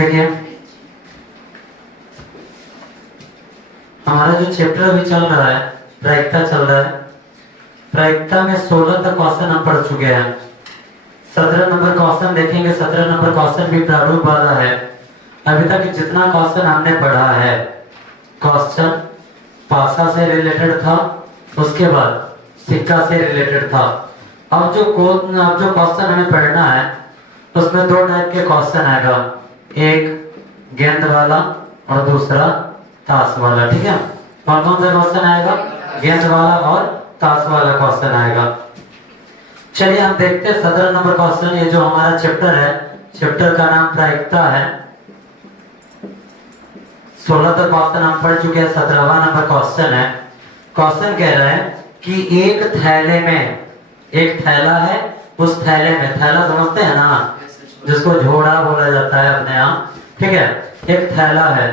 देखिए हमारा जो चैप्टर अभी चल रहा है प्रायिकता चल रहा है। प्रायिकता में 16 तक क्वेश्चन हम पढ़ चुके हैं। 17 नंबर क्वेश्चन देखेंगे। 17 नंबर क्वेश्चन भी प्रारूप वाला है। अभी तक जितना क्वेश्चन हमने पढ़ा है क्वेश्चन पासा से रिलेटेड था, उसके बाद सिक्का से रिलेटेड था। अब जो क्वेश्चन हमें पढ़ना है उसमें दो टाइप के क्वेश्चन आएगा, एक गेंद वाला और दूसरा ताश वाला। ठीक है, कौन कौन सा क्वेश्चन आएगा? गेंद वाला और ताश वाला क्वेश्चन आएगा। चलिए हम देखते हैं 17 नंबर क्वेश्चन। ये जो हमारा चैप्टर है, चैप्टर का नाम प्रायिकता है। 16 तक क्वेश्चन हम पढ़ चुके हैं। 17वां नंबर क्वेश्चन है। क्वेश्चन कह रहा है कि एक थैले में, एक थैला है, उस थैले में, थैला समझते हैं ना, जिसको झोड़ा बोला जाता है अपने यहाँ। ठीक है, एक थैला है,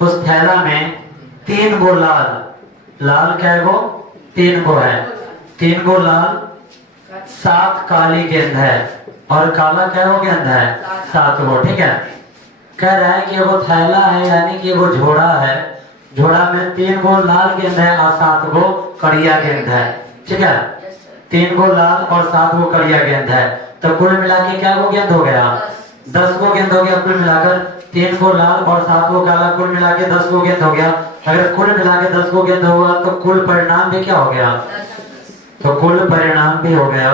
उस थैला में 3 गो लाल, लाल क्या गो? 3 गो है, 3 गो लाल, 7 काली गेंद है और काला क्या गो गेंद है? 7 गो। ठीक है, कह रहा है कि वो थैला है यानी कि वो झोड़ा है, झोड़ा में 3 गो लाल गेंद है और 7 गो कड़िया गेंद है। ठीक है, 3 गो लाल और 7 गो कड़िया गेंद है, तो कुल मिला के क्या गो गेंद हो गया? 10 गो गेंद हो गया। कुल मिलाकर 3 गो लाल और 7 गो काला, कुल मिला के 10 गो गेंद हो गया। अगर कुल मिला के 10 गो गेंद हुआ तो कुल परिणाम भी क्या हो गया? तो कुल परिणाम भी हो गया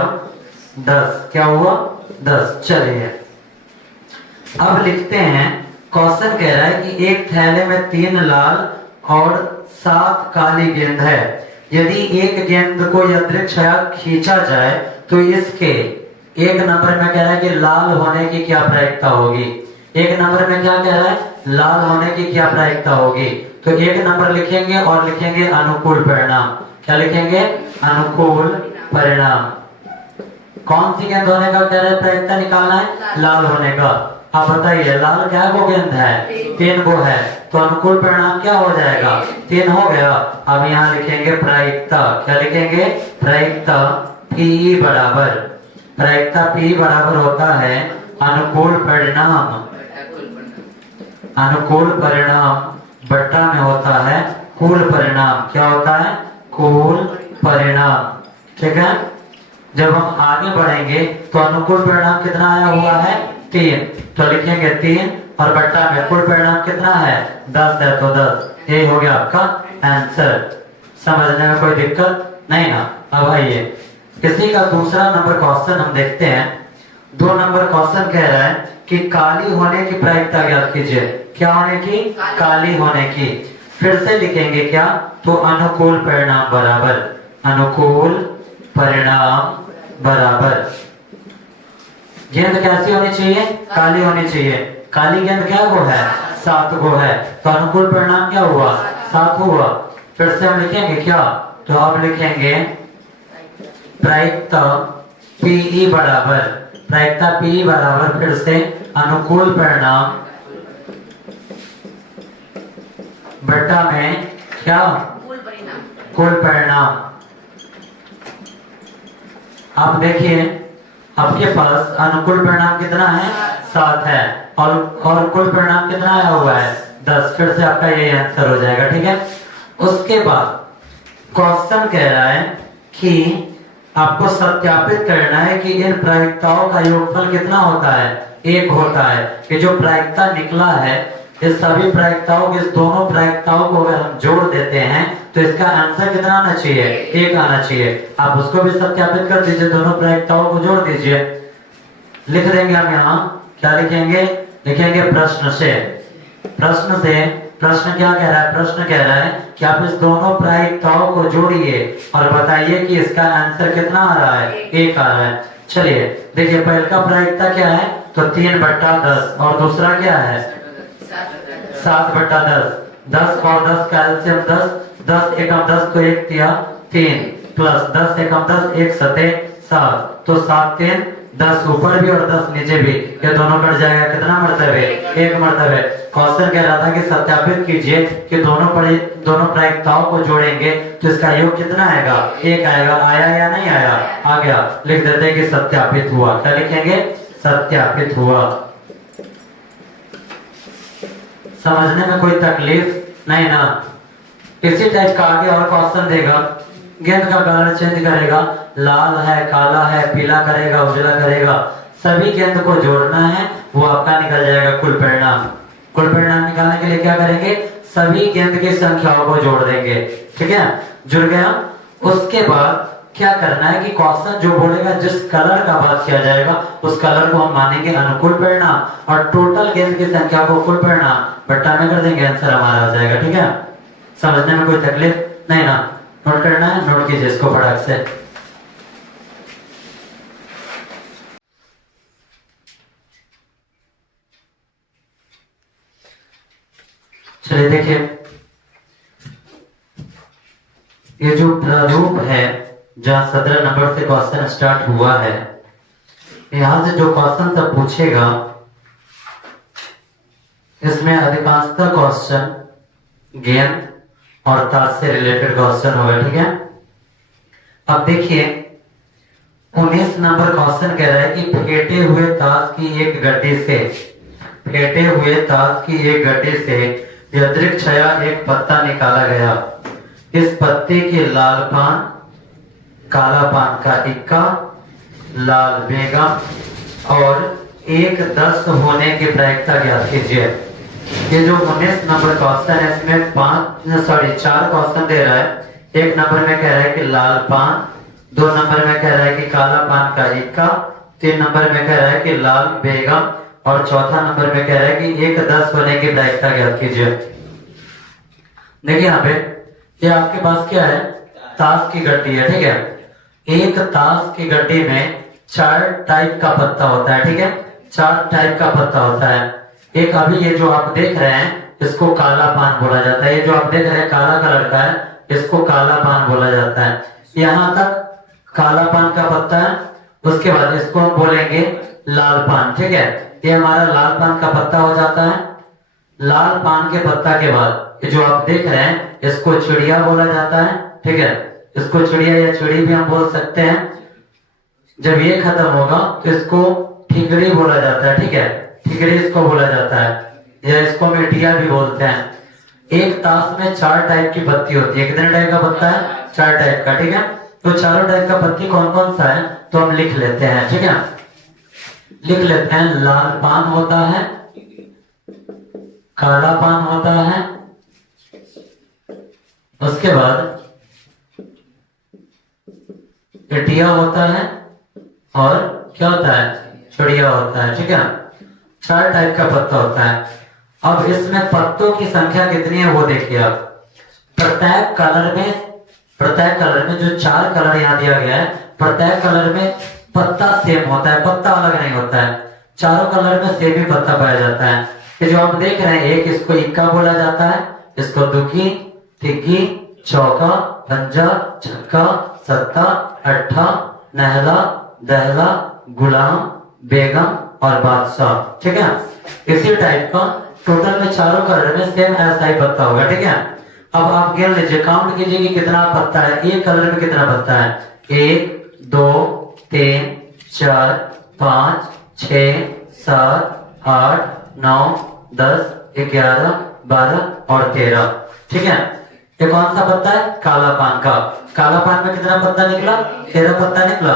10। क्या हुआ? 10। चलिए अब लिखते हैं। क्वेश्चन कह रहा है कि एक थैले में 3 लाल और 7 काली गेंद है। यदि एक गेंद को यादृच्छया खींचा जाए तो इसके एक नंबर में कह रहा है कि लाल होने की क्या प्रायिकता होगी। एक नंबर में क्या कह रहा है? लाल होने की क्या प्रायिकता होगी। तो एक नंबर लिखेंगे और लिखेंगे अनुकूल परिणाम। क्या लिखेंगे? अनुकूल परिणाम। कौन सी गेंद होने का कह रहा है? प्रायिकता निकालना है लाल होने का। आप बताइए लाल क्या गो गेंद है? 3 गो है, तो अनुकूल परिणाम क्या हो जाएगा? 3 हो गया। अब यहाँ लिखेंगे प्रायिकता। क्या लिखेंगे? प्रायिकता पी बराबर, प्रायिकता पी बराबर होता है अनुकूल परिणाम, अनुकूल परिणाम बट्टा में होता है कुल परिणाम। क्या होता है? कुल परिणाम। ठीक है, जब हम आगे बढ़ेंगे तो अनुकूल परिणाम कितना आया हुआ है? 3, तो लिखेंगे 3 और बट्टा में कुल परिणाम कितना है? 10 है, तो 10। ये हो गया आपका आंसर। समझने में कोई दिक्कत नहीं ना? अब आइए किसी का दूसरा नंबर क्वेश्चन हम देखते हैं। 2 नंबर क्वेश्चन कह रहा है कि काली होने की प्रायिकता ज्ञात कीजिए। क्या होने की? काली होने की। फिर से लिखेंगे क्या? तो अनुकूल परिणाम बराबर, अनुकूल परिणाम बराबर गेंद कैसी होनी चाहिए? काली होनी चाहिए। काली गेंद क्या गो है? 7 गो है, तो अनुकूल परिणाम क्या हुआ? 7 हुआ। फिर से हम लिखेंगे क्या? तो अब लिखेंगे प्रायिकता पी बराबर, प्रायिकता पी बराबर फिर से अनुकूल परिणाम बट्टा में क्या? कुल परिणाम। आप देखिए आपके पास अनुकूल परिणाम कितना है? 7 है और कुल परिणाम कितना आया हुआ है? 10। फिर से आपका ये आंसर हो जाएगा। ठीक है, उसके बाद क्वेश्चन कह रहा है कि आपको सत्यापित करना है कि इन प्रायिकताओं का योगफल कितना होता है? 1 होता है। कि जो प्रायिकता निकला है इस सभी प्रायिकताओं के, इस दोनों प्रायिकताओं को अगर हम जोड़ देते हैं तो इसका आंसर कितना आना चाहिए? 1 आना चाहिए। आप उसको भी सत्यापित कर दीजिए, दोनों प्रायिकताओं को जोड़ दीजिए। लिख देंगे हम यहाँ। क्या लिखेंगे? लिखेंगे प्रश्न से। प्रश्न से, प्रश्न क्या कह रहा है? प्रश्न कह रहा है कि आप इस दोनों प्रायिकताओं को जोड़िए और बताइए कि इसका आंसर कितना आ रहा है? 1 आ रहा है। चलिए देखिए पहला प्रायिकता क्या है? तो 3/10 और दूसरा क्या है? 7/10। 10 और 10 का एलसीएम 10, 10 एकम 10 तो 1 तिया 3 प्लस 10 एकम 10 1 सते 7, तो 7 3 10 ऊपर भी और 10 नीचे भी, ये दोनों कट जाएगा। कितना मर्तबे? 1 मर्तबे। क्वेश्चन कह रहा था कि सत्यापित कीजिए कि दोनों प्रायिकताओं को जोड़ेंगे तो इसका योग कितना आएगा? 1 आएगा। आया या नहीं आया? आ गया। लिख देते हैं कि सत्यापित हुआ। क्या लिखेंगे? सत्यापित हुआ। समझने में कोई तकलीफ नहीं ना। इसी टाइप का आगे और क्वेश्चन देगा, गेंद का कलर चेंज करेगा, लाल है, काला है, पीला करेगा, उजला करेगा, सभी गेंद को जोड़ना है, वो आपका निकल जाएगा कुल परिणाम। कुल परिणाम निकालने के लिए क्या करेंगे, सभी गेंद की संख्याओं को जोड़ देंगे, ठीक है, जुड़ गया। उसके बाद क्या करना है कि क्वेश्चन जो बोलेगा जिस कलर का बात किया जाएगा उस कलर को हम मानेंगे अनुकूल परिणाम और टोटल गेंद की संख्या को कुल परिणाम बट्टा में कर देंगे, आंसर हमारा आ जाएगा, ठीक है। समझने में कोई तकलीफ नहीं ना। नोट करना है, नोट कीजिए इसको फटाक से। चलिए देखिए, ये जो प्रारूप है जहां 17 नंबर से क्वेश्चन स्टार्ट हुआ है, यहां से जो क्वेश्चन सब पूछेगा इसमें अधिकांशतः क्वेश्चन गेंद और ताश से रिलेटेड क्वेश्चन होगा, ठीक है। अब देखिए 19 नंबर क्वेश्चन कह रहा है कि फेंटे हुए ताश की एक गड्डी से, फेंटे हुए ताश की एक गड्डी से यदृक छया एक पत्ता निकाला गया। इस पत्ते के लाल पान, काला पान का इक्का, लाल बेगम और 1-10 होने की प्रायिकता ज्ञात कीजिए। ये जो 19 नंबर क्वेश्चन है इसमें 4 क्वेश्चन दे रहा है। एक नंबर में कह रहा है कि लाल पान, 2 नंबर में कह रहा है कि काला पान का इक्का, 3 नंबर में कह रहा है कि लाल बेगम और चौथा नंबर में कह रहा है कि 1-10 होने की प्रायिकता ज्ञात कीजिए। देखिए यहाँ पे ये आपके पास क्या है, ताश की गड्डी है, ठीक है। एक ताश की गड्डी में 4 टाइप का पत्ता होता है, ठीक है, 4 टाइप का पत्ता होता है। एक अभी ये जो आप देख रहे हैं इसको काला पान बोला जाता है, ये जो आप देख रहे हैं काला कलर का है इसको काला पान बोला जाता है। यहाँ तक काला पान का पत्ता है, उसके बाद इसको हम बोलेंगे लाल पान, ठीक है, ये हमारा लाल पान का पत्ता हो जाता है। लाल पान के पत्ता के बाद ये जो आप देख रहे हैं इसको चिड़िया बोला जाता है, ठीक है, इसको चिड़िया या चिड़ी भी हम बोल सकते हैं। जब ये खत्म होगा तो इसको ठिकड़ी बोला जाता है, ठीक है, ठिकड़ी इसको बोला जाता है, या इसको मिटिया भी बोलते हैं। एक ताश में 4 टाइप की पत्ती होती है। कितने टाइप का पत्ता है, 4 टाइप का, ठीक है। तो चारों टाइप का पत्ती कौन कौन सा है तो हम लिख लेते हैं, ठीक है, लिख लेते हैं। लाल पान होता है, काला पान होता है, उसके बाद इटिया होता है और क्या होता है, चिड़िया होता है, ठीक है। 4 टाइप का पत्ता होता है। अब इसमें पत्तों की संख्या कितनी है वो देखिए आप। प्रत्येक कलर में जो 4 कलर यहाँ दिया गया है, प्रत्येक कलर में पत्ता सेम होता है, पत्ता अलग नहीं होता है। चारों कलर में सेम ही पत्ता पाया जाता है। ये जो आप देख रहे हैं, एक इसको इक्का बोला जाता है, इसको दुग्गी, तिग्गी, चौका, पंजा, छक्का, सत्ता, अट्ठा, नहला, दहला, गुलाम, बेगम और बादशाह, ठीक है। इसी टाइप का टोटल में चारों कलर में सेम ऐसा ही पत्ता होगा, ठीक है। अब आप गिन लीजिए, काउंट कीजिए कि कितना पत्ता है, एक कलर में कितना पत्ता है। 1 2 3 4 5 6 7 8 9 10 11 12 और 13, ठीक है। ये कौन सा पत्ता है, काला पान का। काला पान में कितना पत्ता निकला, 13 पत्ता निकला,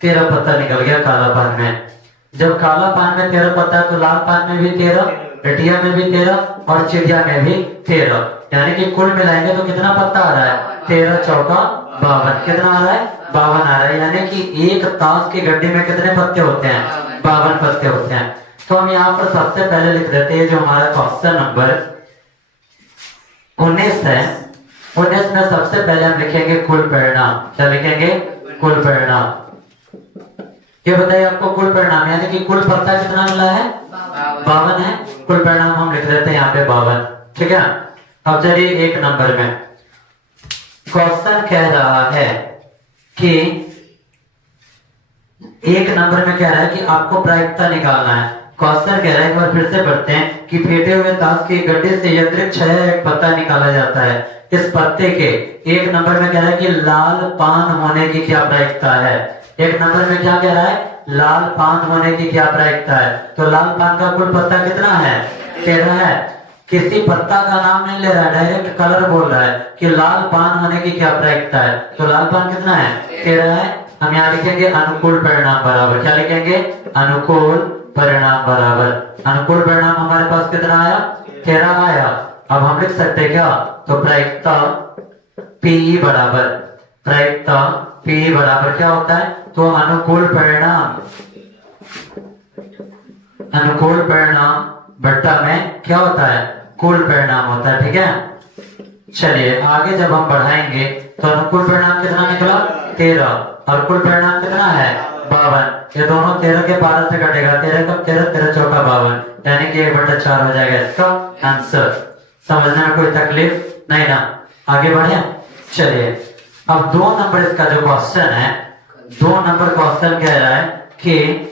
13 पत्ता निकल गया काला पान में। जब काला पान में 13 पत्ता है तो लाल पान में भी 13, इटिया में भी 13 और चिड़िया में भी 13, यानी कि कुल मिलाएंगे तो कितना पत्ता आ रहा है, 13 चौका 52, कितना आ रहा है, 52 आ रहा है। यानी कि एक ताश की गड्डी में कितने पत्ते होते हैं, 52 पत्ते होते हैं। तो हम यहाँ पर सबसे पहले लिख देते हैं जो हमारा क्वेश्चन नंबर 19 है, 19 में सबसे पहले हम लिखेंगे कुल परिणाम। क्या लिखेंगे, कुल परिणाम। ये बताइए आपको कुल परिणाम, यानी कि कुल पत्ता कितना मिला है, 52 है। कुल परिणाम हम लिख देते हैं यहाँ पे 52, ठीक है। अब चलिए 1 नंबर में क्वेश्चन कह रहा है कि 1 नंबर में कह रहा है कि आपको प्रायिकता निकालना है। क्वेश्चन कह रहा है, एक बार फिर से पढ़ते हैं कि फेंटे हुए ताश की गड्ढे से यदृक छया एक पत्ता निकाला जाता है। इस पत्ते के 1 नंबर में कह रहा है कि लाल पान होने की क्या प्रायिकता है। 1 नंबर में क्या कह रहा है, लाल पान होने की क्या प्रायिकता है। तो लाल पान का कुल पत्ता कितना है, 13 है। किसी पत्ता का नाम नहीं ले रहा है, डायरेक्ट कलर बोल रहा है कि लाल पान होने की क्या प्रायिकता है। तो लाल पान कितना है? 13 है। हम यहाँ लिखेंगे अनुकूल परिणाम बराबर, क्या लिखेंगे? अनुकूल परिणाम बराबर, अनुकूल परिणाम हमारे पास कितना आया? 13 आया। अब हम लिख सकते हैं क्या? तो प्रायिकता पी बराबर, प्रायिकता पी बराबर क्या होता है? तो अनुकूल परिणाम, अनुकूल परिणाम बट्टा में क्या होता है? कुल परिणाम होता है। ठीक है, चलिए आगे जब हम बढ़ाएंगे तो अनुकूल परिणाम कितना निकला? 13, और कुल परिणाम कितना है? 52। ये दोनों 13 के 12 से कटेगा, 13 का 13, 13 चौका 52, यानी कि 1/4 हो जाएगा इसका आंसर। समझने में कोई तकलीफ नहीं ना? आगे बढ़े, चलिए अब 2 नंबर इसका जो क्वेश्चन है, 2 नंबर क्वेश्चन कह रहा है कि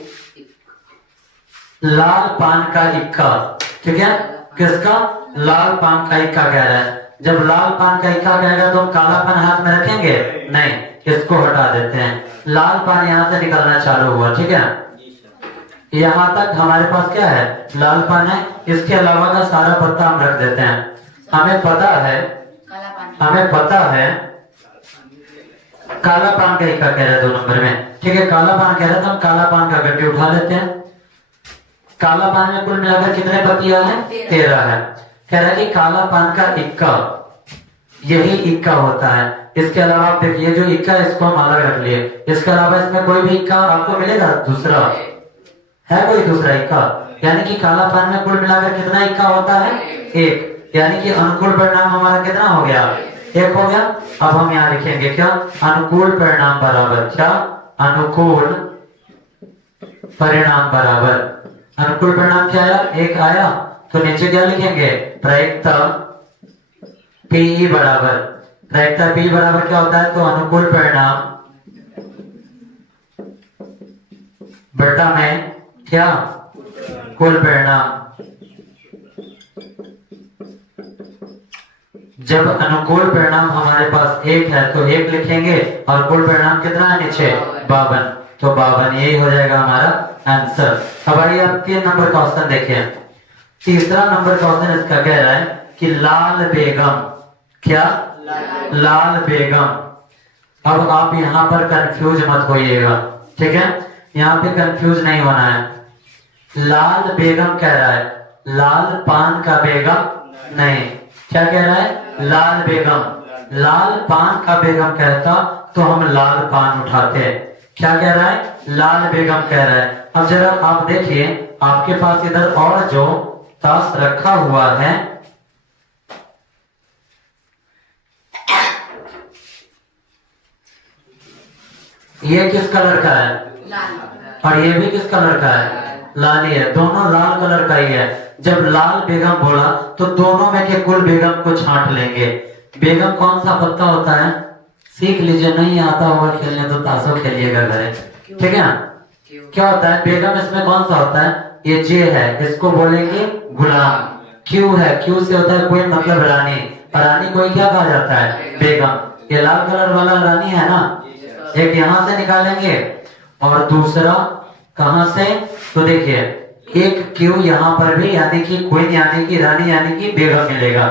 लाल पान का इक्का, ठीक है, किसका? लाल पान का इक्का कह रहा है। जब लाल पान का इक्का कहेगा तो हम काला पान हाथ में रखेंगे? नहीं, इसको हटा देते हैं। लाल पान यहाँ से निकलना चालू हुआ, ठीक है, यहाँ तक हमारे पास क्या है? लाल पान है। इसके अलावा का सारा पत्ता हम रख देते हैं। हमें पता है, हमें पता है काला पान का इक्का कह रहा है 2 नंबर में, ठीक है, काला पान कह रहा है तो हम काला पान का गड्ढे उठा लेते हैं। काला पान में कुल मिलाकर कितने पत्तियां हैं? 13 है। कह रहा है कि काला पान का इक्का, यही इक्का होता है। इसके अलावा आप देखिए जो इक्का है इसको हम अलग रख लिए, इसके अलावा इसमें कोई भी इक्का आपको मिलेगा? दूसरा है, कोई दूसरा इक्का, यानी कि काला पान में कुल मिलाकर कितना इक्का होता है? 1, यानी कि अनुकूल परिणाम हमारा कितना हो गया? 1 हो गया। अब हम यहाँ लिखेंगे क्या? अनुकूल परिणाम बराबर क्या? अनुकूल परिणाम बराबर, अनुकूल परिणाम क्या आया? 1 आया। तो नीचे क्या लिखेंगे? प्रायिकता पी बराबर, प्रायिकता पी बराबर क्या होता है? तो अनुकूल परिणाम बटा में क्या? कुल परिणाम। जब अनुकूल परिणाम हमारे पास 1 है तो 1 लिखेंगे, और कुल परिणाम कितना है नीचे? 52, तो 52 यही हो जाएगा हमारा आंसर। अब आइए आप 3 नंबर क्वेश्चन देखिए। तीसरा नंबर क्वेश्चन इसका कह रहा है कि लाल बेगम, क्या? लाल बेगम। अब आप यहाँ पर कंफ्यूज मत होइएगा, ठीक है, यहाँ पे कंफ्यूज नहीं होना है। लाल बेगम कह रहा है, लाल पान का बेगम नहीं। क्या कह रहा है? लाल बेगम। लाल पान का बेगम कहता तो हम लाल पान उठाते। क्या कह रहा है? लाल बेगम कह रहा है। अब जरा आप देखिए, आपके पास इधर और जो ताश रखा हुआ है, ये किस कलर का है? और ये भी किस कलर का है? लाल ही है, दोनों लाल कलर का ही है। जब लाल बेगम बोला तो दोनों में के कुल बेगम को छांट लेंगे। बेगम कौन सा पत्ता होता है? सीख लीजिए, नहीं आता होगा खेलने तो ताशो खेलिएगा घरे, ठीक है। क्या होता है बेगम? इसमें कौन सा होता है? ये जे है, इसको बोलेंगे गुलाम। क्यू है, क्यू से होता है कोई मतलब रानी, रानी कोई क्या कहा जाता है? बेगम। ये लाल कलर वाला रानी है ना, एक यहाँ से निकालेंगे और दूसरा कहां से? तो देखिए एक क्यू यहाँ पर भी, यानी कि क्वीन यानी कि रानी यानी कि बेगम मिलेगा।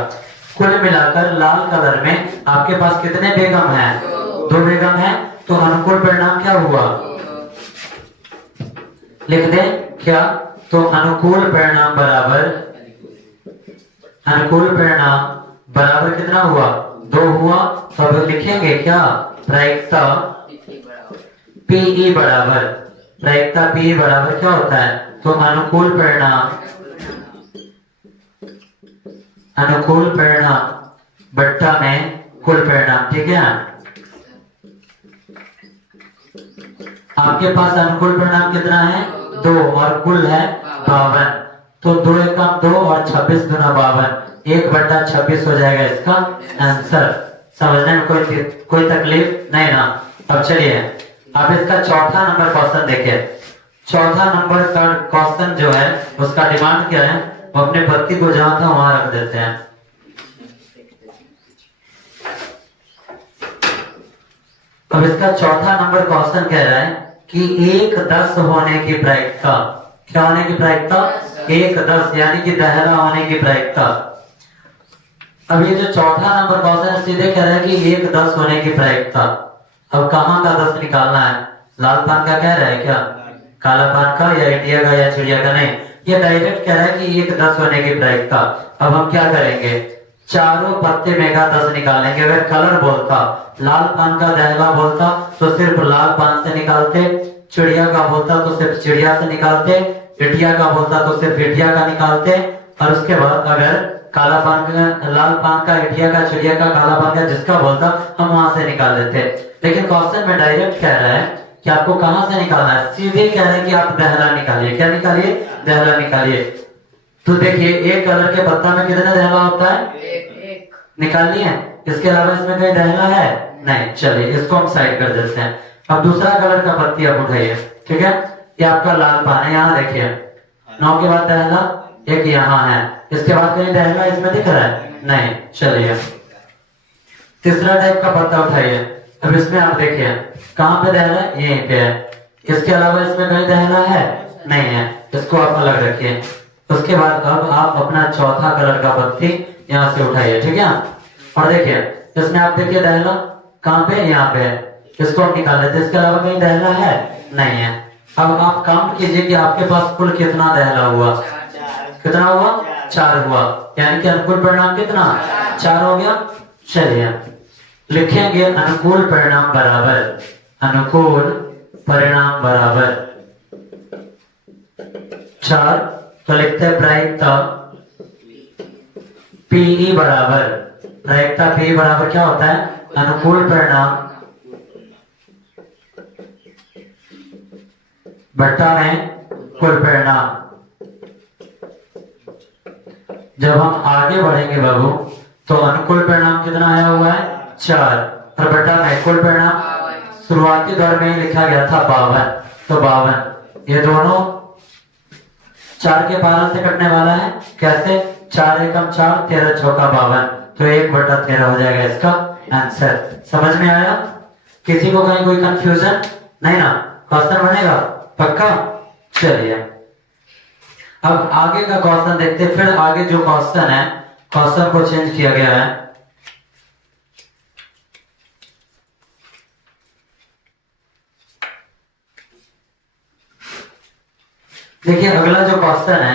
कुल मिलाकर लाल कलर में आपके पास कितने बेगम हैं? 2 बेगम हैं। तो अनुकूल परिणाम क्या हुआ? लिख दे क्या? तो अनुकूल परिणाम बराबर, अनुकूल परिणाम बराबर कितना हुआ? 2 हुआ। तो अब लिखेंगे क्या? प्रायिकता पीई बराबर, प्रायिकता पी बराबर क्या होता है? तो अनुकूल परिणाम, अनुकूल परिणाम बट्टा में कुल परिणाम, ठीक है। आपके पास अनुकूल परिणाम कितना है? 2 और कुल है 52। तो 2 एकम 2 और 26 दूना 52, 1/26 हो जाएगा इसका आंसर। समझने में कोई तकलीफ नहीं ना? अब चलिए अब इसका चौथा नंबर क्वेश्चन देखिए। चौथा नंबर का क्वेश्चन जो है उसका डिमांड क्या है? वो अपने पत्ती को जहां था वहां रख देते हैं। अब इसका चौथा नंबर क्वेश्चन कह रहा है कि 1/10 होने की प्रायिकता, क्या होने की प्रायिकता? 1/10 यानी कि दहला होने की प्रायिकता अब ये जो चौथा नंबर क्वेश्चन सीधे कह रहा है कि 1 10 होने की प्रायिकता। अब कहाँ का 10 निकालना है? लाल पान का कह रहा है क्या, काला पान का या इंडिया का या चिड़िया का? नहीं, ये डायरेक्ट कह रहा है कि 1 10 होने की प्रायिकता। अब हम क्या करेंगे, चारों पत्ते में का 10 निकालेंगे। अगर कलर बोलता, लाल पान का दहला बोलता तो सिर्फ लाल पान से निकालते, चिड़िया का बोलता तो सिर्फ चिड़िया से निकालते, इटिया का बोलता तो सिर्फ इटिया का निकालते, और उसके बाद अगर काला पान का, लाल पान का, इटिया का, चिड़िया का, काला पान का जिसका बोलता हम वहां से निकाल लेते। लेकिन क्वेश्चन में डायरेक्ट कह रहा है कि आपको कहां से निकालना है, सीधे कह रहे हैं कि आप दहला निकालिए। क्या निकालिए? दहला निकालिए। तो देखिए एक कलर के पत्ता में कितने दहला होता है? एक। निकाल लिए। इसके अलावा इसमें कोई दहला है? नहीं। चलिए इसको हम साइड कर देते हैं। अब दूसरा कलर का पत्ती आप उठाइए, ठीक है? ये आपका लाल पान है, यहाँ देखिए 9 के बाद दहला एक यहाँ है, इसके बाद कोई दहला इसमें दिख रहा है? नहीं। चलिए तीसरा टाइप का पत्ता उठाइए। अब इसमें आप देखिए कहाँ पे दहला है? यहीं पे है। इसके अलावा इसमें कोई दहला है? नहीं है, इसको आप अलग रखिए। उसके बाद अब आप अपना चौथा कलर का पत्ती यहाँ से उठाइए, ठीक है? और देखिए इसमें आप देखिए दहला कहाँ पे? यहाँ पे है, इसको हम निकाल लेते। इसके अलावा कहीं दहला है? नहीं है। अब आप काउंट कीजिए कि आपके पास कुल कितना दहला हुआ। कितना हुआ? 4 हुआ, यानी कि अनुकूल परिणाम कितना? 4 हो गया। चलिए लिखेंगे अनुकूल परिणाम बराबर, अनुकूल परिणाम बराबर 4। तो लिखते हैं प्रायिकता पीई बराबर, प्रायिकता पीई बराबर क्या होता है? अनुकूल परिणाम बट्टा में कुल परिणाम। जब हम आगे बढ़ेंगे बाबू तो अनुकूल परिणाम कितना आया हुआ है? 4, और बट्टा में कुल परिणाम शुरुआती दौर में ही लिखा गया था 52, तो 52। ये दोनों 4 के 12 से कटने वाला है। कैसे? 4 एकम 4, 13 चौका 52, तो 1/13 हो जाएगा इसका आंसर। समझ में आया? किसी को कहीं कोई कंफ्यूजन नहीं ना? क्वेश्चन बनेगा पक्का? चलिए अब आगे का क्वेश्चन देखते हैं। फिर आगे जो क्वेश्चन है, क्वेश्चन को चेंज किया गया है। देखिए अगला जो क्वेश्चन है,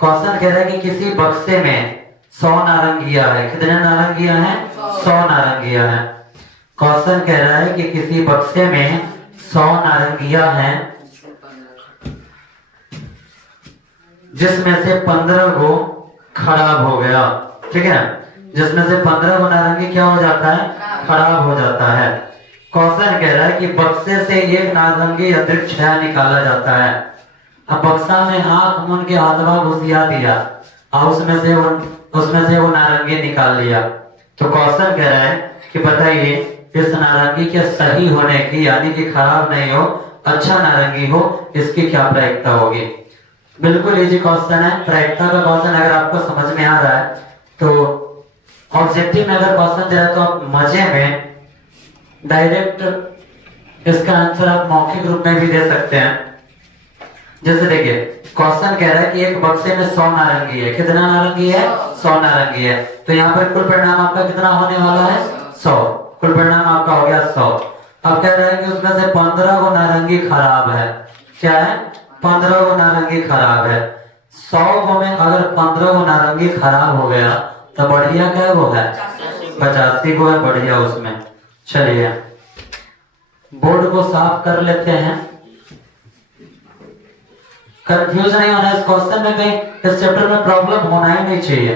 क्वेश्चन कह रहा है कि किसी बक्से में 100 नारंगियां है। कितने नारंगियां हैं? 100 नारंगियां हैं। क्वेश्चन कह रहा है कि किसी बक्से में 100 नारंगियां हैं जिसमें से 15 को खराब हो गया, ठीक है? जिसमें से 15 को नारंगी क्या हो जाता है? खराब हो जाता है। क्वेश्चन कह रहा है कि बक्से से एक नारंगी अतिरिक्त निकाला जाता है। अब बक्सा में आंख मुन के हाथवा घुसिया दिया और उसमें से वो नारंगी निकाल लिया। तो क्वेश्चन कह रहा है कि बताइए इस नारंगी के सही होने की, यानी कि खराब नहीं हो, अच्छा नारंगी हो, इसकी क्या प्रायिकता होगी? बिल्कुल इजी क्वेश्चन है। प्रायिकता का क्वेश्चन अगर आपको समझ में आ रहा है तो ऑब्जेक्टिव में अगर क्वेश्चन दे रहा है तो आप मजे में डायरेक्ट इसका आंसर आप मौखिक रूप में भी दे सकते हैं। जैसे देखिए क्वेश्चन कह रहा है कि एक बक्से में 100 नारंगी है। कितना नारंगी है? 100 नारंगी है। तो यहाँ पर कुल परिणाम आपका कितना होने वाला है? 100। कुल परिणाम आपका हो गया 100। अब कह रहा है कि उसमें से 15 को नारंगी खराब है। क्या है? 15 को नारंगी खराब है। 100 को में अगर 15 को नारंगी खराब हो गया तो बढ़िया क्या वो है? 85 को है बढ़िया उसमें। चलिए बोर्ड को साफ कर लेते हैं। कंफ्यूज नहीं होना इस क्वेश्चन में, कहीं इस चैप्टर में प्रॉब्लम होना ही नहीं चाहिए।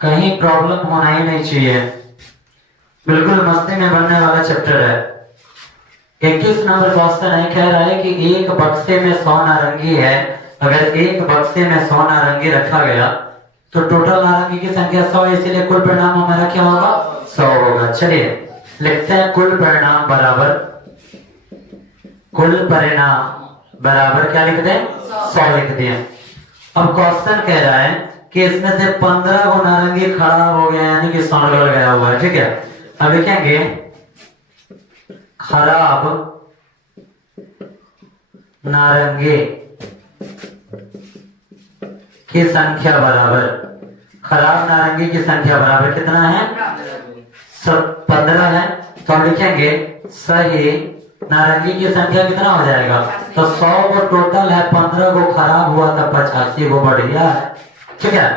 कहीं प्रॉब्लम होना ही नहीं चाहिए, बिल्कुल मस्ती में बनने वाला चैप्टर है। 21 नंबर क्वेश्चन है, कह रहा है कि एक बक्से में 100 नारंगी है। अगर एक बक्से में 100 नारंगी रखा गया तो टोटल नारंगी की संख्या 100, इसीलिए कुल परिणाम हमारा क्या होगा? 100 होगा। चलिए लिखते हैं कुल परिणाम बराबर, कुल परिणाम बराबर क्या लिख दें? 100 लिख दिए। अब क्वेश्चन कह रहा है कि इसमें से 15 को नारंगी खराब हो गया, यानी कि सड़गड़ गया हुआ है, ठीक है? अब लिखेंगे खराब नारंगी। की संख्या बराबर, खराब नारंगी की संख्या बराबर कितना है? 15 है। तो हम लिखेंगे सही नारंगी की संख्या कितना हो जाएगा? तो 100 को टोटल है, 15 को खराब हुआ था, 85 को बढ़िया है। ठीक है।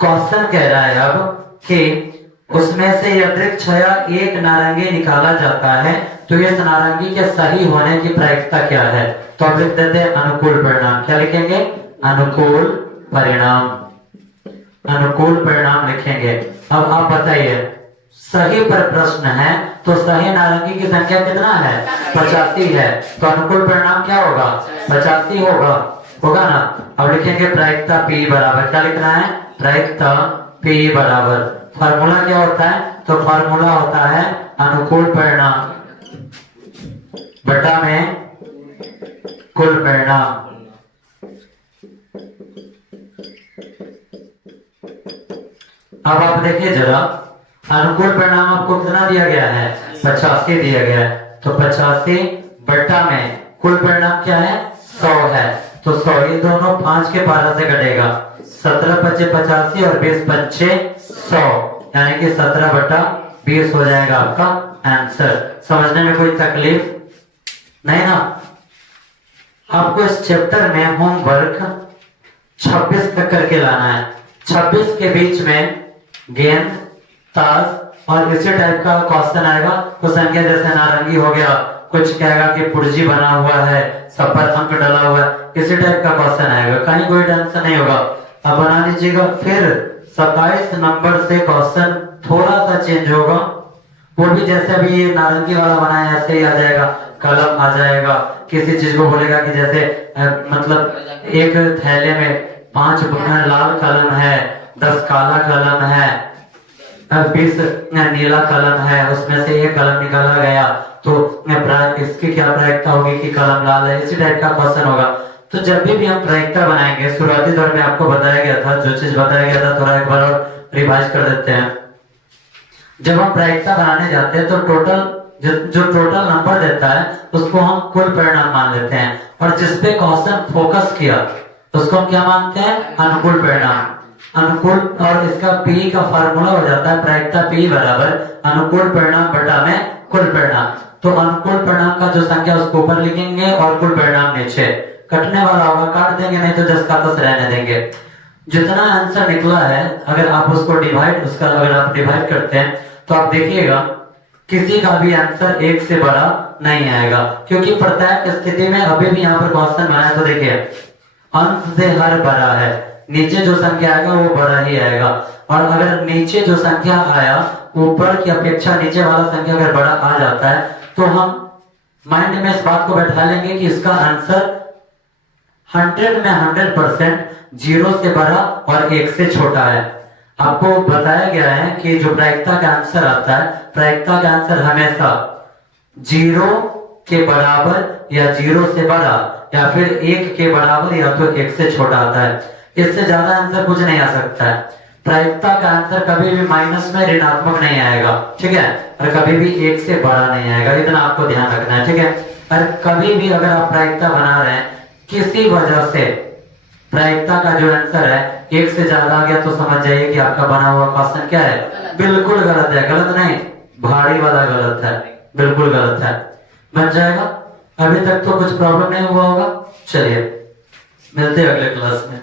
क्वेश्चन कह रहा है अब कि उसमें से यदृक्ष एक नारंगी निकाला जाता है तो इस नारंगी के सही होने की प्रायिकता क्या है? तो अब लिख देते हैं अनुकूल परिणाम। क्या लिखेंगे? अनुकूल परिणाम। अनुकूल परिणाम लिखेंगे। अब आप बताइए, सही पर प्रश्न है तो सही नारंगी की संख्या कितना है? 85 है। तो अनुकूल परिणाम क्या होगा? 85 होगा ना। अब लिखेंगे प्रायिकता P बराबर, क्या लिखना है? प्रायिकता P बराबर, फार्मूला क्या होता है? तो फार्मूला होता है अनुकूल परिणाम बटा में कुल परिणाम। अब आप देखिए जरा, अनुकूल परिणाम आपको कितना दिया गया है? 85 दिया गया है। तो 85 बटा में कुल परिणाम क्या है? 100 है। तो 100, ये दोनों 5 के 12 से कटेगा, 17 पच्चे 85 और 20 पच्चे 100, यानी कि 17 बटा 20 हो जाएगा आपका आंसर। समझने में कोई तकलीफ नहीं ना? आपको इस चैप्टर में होमवर्क 26 तक करके लाना है। 26 के बीच में गेंद, ताश और इसी टाइप का क्वेश्चन आएगा। तो संख्या जैसे नारंगी हो गया, कुछ कहेगा कि पुर्जी बना हुआ है, सब पर अंक डला हुआ है, इसी टाइप का क्वेश्चन आएगा। कहीं कोई टेंशन नहीं होगा, अब बना लीजिएगा। फिर 27 नंबर से क्वेश्चन थोड़ा सा चेंज होगा, वो भी जैसे अभी ये नारंगी वाला बनाया ऐसे ही आ जाएगा। कलम आ जाएगा, किसी चीज को बोलेगा कि जैसे मतलब एक थैले में 5 लाल कलम है, 10 काला कलम है, 20 नीला कलम है, उसमें से एक कलम निकाला गया तो इसकी क्या प्रायिकता होगी कि कलम लाल है। इसी टाइप का क्वेश्चन होगा। तो जब भी हम प्रायिकता बनाएंगे, शुरुआती दौर में आपको बताया गया था, जो चीज बताया गया था थोड़ा एक बार और रिवाइज कर देते हैं। जब हम प्रायिकता बनाने जाते हैं तो जो टोटल नंबर देता है उसको हम कुल परिणाम मान लेते हैं, और जिसपे क्वेश्चन फोकस किया उसको हम क्या मानते हैं? अनुकूल परिणाम। अनुकूल, और इसका P का फार्मूला हो जाता है प्रायिकता P बराबर अनुकूल परिणाम बटा में कुल परिणाम। तो अनुकूल परिणाम का जो संख्या उसको ऊपर लिखेंगे और कुल परिणाम नीचे। कटने वाला होगा काट देंगे, नहीं तो जस का तस रहने देंगे। जितना आंसर निकला है अगर आप उसको अगर आप डिवाइड करते हैं तो आप देखिएगा किसी का भी आंसर 1 से बड़ा नहीं आएगा, क्योंकि प्रत्येक स्थिति में अभी भी यहाँ पर क्वेश्चन बनाया तो देखिए अंश से हर बड़ा है, नीचे जो संख्या आएगा वो बड़ा ही आएगा। और अगर नीचे जो संख्या आया ऊपर की अपेक्षा नीचे वाला संख्या अगर बड़ा आ जाता है तो हम माइंड में इस बात को बैठा लेंगे कि इसका आंसर 100 में 100% 0 से बड़ा और 1 से छोटा है। आपको बताया गया है कि जो प्रायिकता का आंसर आता है, प्रायिकता का आंसर हमेशा 0 के बराबर या 0 से बड़ा या फिर 1 के बराबर या तो 1 से छोटा आता है। इससे ज्यादा आंसर कुछ नहीं आ सकता है। प्रायिकता का आंसर कभी भी माइनस में ऋणात्मक नहीं आएगा, ठीक है, और कभी भी 1 से बड़ा नहीं आएगा, इतना आपको ध्यान रखना है, ठीक है। और कभी भी अगर आप प्रायिकता बना रहे हैं किसी वजह से प्रायिकता का जो आंसर है 1 से ज्यादा आ गया तो समझ जाइए कि आपका बना हुआ क्वेश्चन क्या है? बिल्कुल गलत है। गलत नहीं, भारी वाला गलत है, बिल्कुल गलत है। बन जाएगा। अभी तक तो कुछ प्रॉब्लम नहीं हुआ होगा। चलिए मिलते हैं अगले क्लास में।